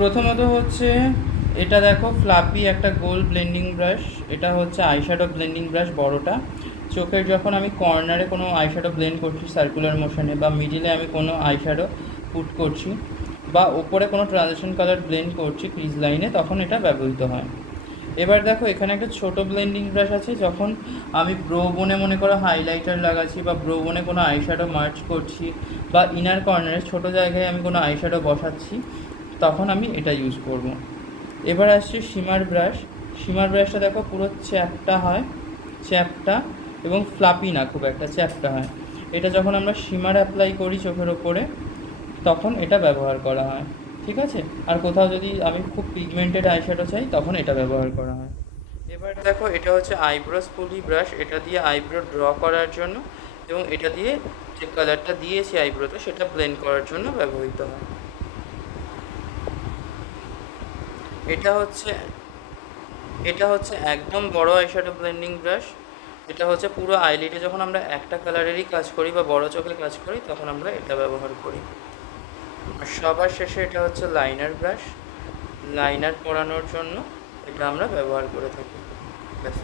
প্রথমত হচ্ছে এটা দেখো ফ্লাপি একটা গোল ব্লেন্ডিং ব্রাশ। এটা হচ্ছে আইশ্যাডো ব্লেন্ডিং ব্রাশ বড়টা। চোখের যখন আমি কর্নারে কোনো আইশ্যাডো ব্লেন্ড করছি সার্কুলার মোশনে, বা মিডিলে আমি কোনো আইশ্যাডো পুট করছি, বা ওপরে কোনো ট্রানজিশন কালার ব্লেন্ড করছি ক্রিজ লাইনে, তখন এটা ব্যবহৃত হয়। এবার দেখো এখানে একটা ছোট ব্লেন্ডিং ব্রাশ আছে, যখন আমি ব্রো বোনে মনে করো হাইলাইটার লাগাচ্ছি, বা ব্রো বোনে কোনো আইশ্যাডো মার্চ করছি, বা ইনার কর্নারে ছোটো জায়গায় আমি কোনো আইশ্যাডো বসাচ্ছি, তখন আমি এটা ইউজ করব। এবার আসছে শিমার ব্রাশ। শিমার ব্রাশটা দেখো পুরো চ্যাপটা হয়, চ্যাপটা এবং ফ্লাপি না, খুব একটা চ্যাপটা হয়। এটা যখন আমরা শিমার অ্যাপ্লাই করি চোখের ওপরে, তখন এটা ব্যবহার করা হয়। ঠিক আছে? আর কোথাও যদি আমি খুব পিগমেন্টেড আইশ্যাডো চাই, তখন এটা ব্যবহার করা হয়। এবার দেখো এটা হচ্ছে আইব্রো স্পুলি ব্রাশ। এটা দিয়ে আইব্রো ড্র করার জন্য, এবং এটা দিয়ে যে কালারটা দিয়েছি আইব্রোতে সেটা ব্লেন্ড করার জন্য ব্যবহৃত হয়। এটা হচ্ছে এটা হচ্ছে একদম বড় আইশ্যাডো ব্লেন্ডিং ব্রাশ। এটা হচ্ছে পুরো আইলিডে যখন আমরা একটা কালারেরই কাজ করি বা বড় চোখে কাজ করি, তখন আমরা এটা ব্যবহার করি। আর সবার শেষে এটা হচ্ছে লাইনার ব্রাশ। লাইনার পরানোর জন্য এটা আমরা ব্যবহার করে থাকি। ব্যাস।